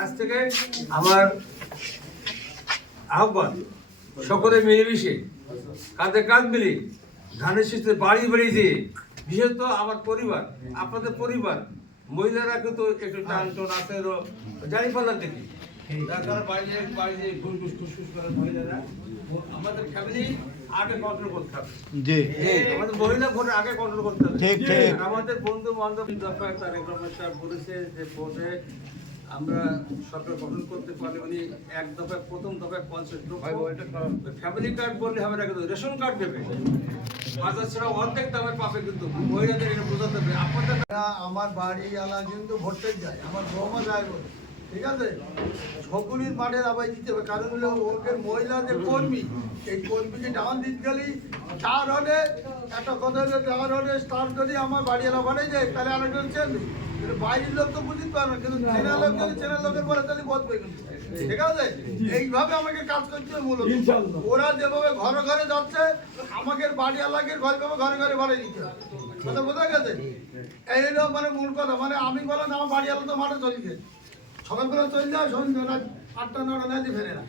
আজ থেকে আমার আহ্বান সকলে মিলেমিশে কাঁধে কাঁধ মিলিয়ে ধানের শীষে বাড়ি দিয়ে বিশেষত আমার পরিবার আপনাদের পরিবার মহিলারা কিন্তু একটু টান টোন আছে জানি পাল্লা দেখি তারা বাড়িতে ঘুষ করে মহিলারা আমাদের ফ্যামিলি আগে কন্ট্রোল করতে হবে আমাদের মহিলা ভোটের আগে কন্ট্রোল করতে হবে আমাদের বন্ধু বান্ধব দফায় তারেক রহমান সাহেব বলেছে যে ভোটে আমরা সরকার গঠন করতে পারলে উনি এক দফায় প্রথম দফায় 50 লক্ষ ফ্যামিলি কার্ড বললে হবে না, কিন্তু রেশন কার্ড দেবে বাজার ছাড়া অর্ধেক দামে পাবে, কিন্তু মহিলাদের এটা বোঝাতে হবে। আপনাদের আমার বাড়ি এলা কিন্তু ভোটে যায়, আমার বৌমা যায় বলে, ঠিক আছে, সকলের মাঠে আবাই দিতে হবে। কারণ হলো ওদের মহিলা যে কর্মী, এই কর্মীকে ডাউন দিতে গেলে 4 হলে একটা কথা হলো 4 হলে স্টার যদি আমার বাড়ি এলা বাড়ে যায় তাহলে আরেকজন চেনবে, কিন্তু বাইরের লোক তো বুঝতে পারবে না, কিন্তু চেনা লোক যদি চেনা লোকের পরে তাহলে বদবে, কিন্তু ঠিক আছে। এইভাবে আমাকে কাজ করতে হবে মূলত। ওরা যেভাবে ঘরে ঘরে যাচ্ছে আমাকে বাড়ি এলাকার ঘরে ঘরে বাড়ি দিতে হবে, কথা বোঝা গেছে। এই হলো মানে মূল কথা। মানে আমি বললাম আমার বাড়ি এলাকা তো মাঠে চলে যায়, সকালবেলা চলে যায়, সন্ধ্যা 8টা 9টা ফেরে না।